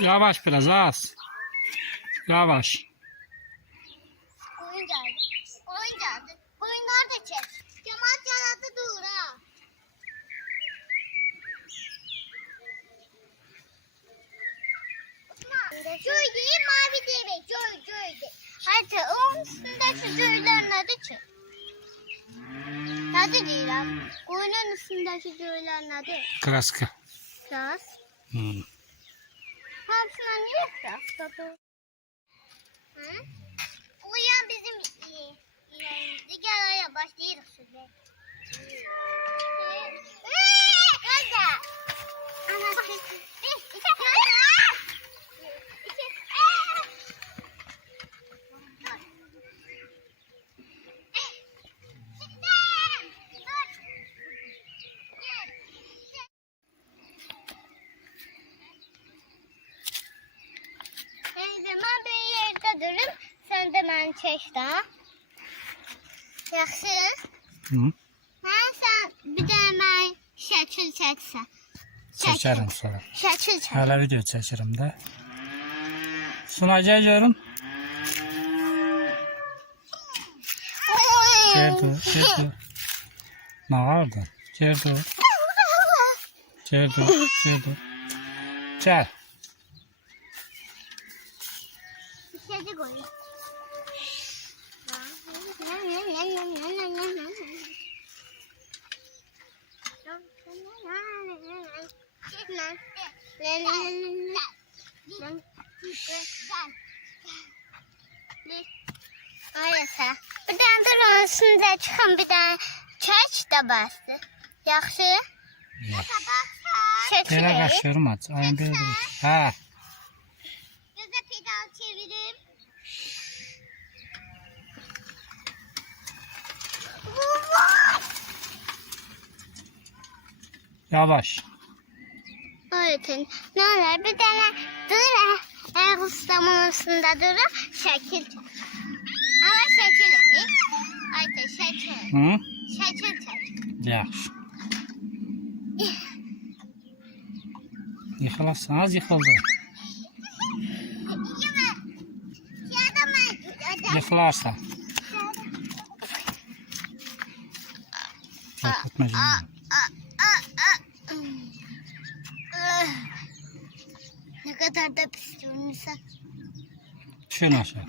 Yavaş biraz az. Yavaş. Koyun geldi. Koyun geldi. Koyunlar da çek. Cemaat yaradı dur ha. Şöyle mavi değil. Şöyle. Hadi onun üstündeki cöylerin adı çek. Hadi diyelim. Koyunun üstündeki cöylerin adı. Kraska. Kras. Hepsine niye kras tadı? Uyan bizim yerimizde. Gel aya başlayırız şimdi. Hadi. Ana. Ben bir yerde dururum, sen de beni çək də. Yaxşı? Sen bir də mən şəkil çəksən. Çekerim sonra. Şəkil çək. Hala video çekerim de. Sunacağım görüm. Cerdo. Ne vardı? Cerdo. Gel. İçeri koy. Ayasa. Bir tane de onun üstünde çıkan bir tane çeç de bastı. Yaxşı? Yere kaşıyorum aç. Ayın böyle. Ha. Göze pedal çevirip. Yavaş. Öğretin. Ne olur bir tane dur. Ayak ustamın üstünde dur. Şekil. Ama şekil mi? Ayte şekil. Hı? Şekil çek. Yaxşı. Yıkılasın. Az yıkıldı. Yıkılarsan. Korkutma canım. Ne kadar da pis görünürsen. Düşün aşağı.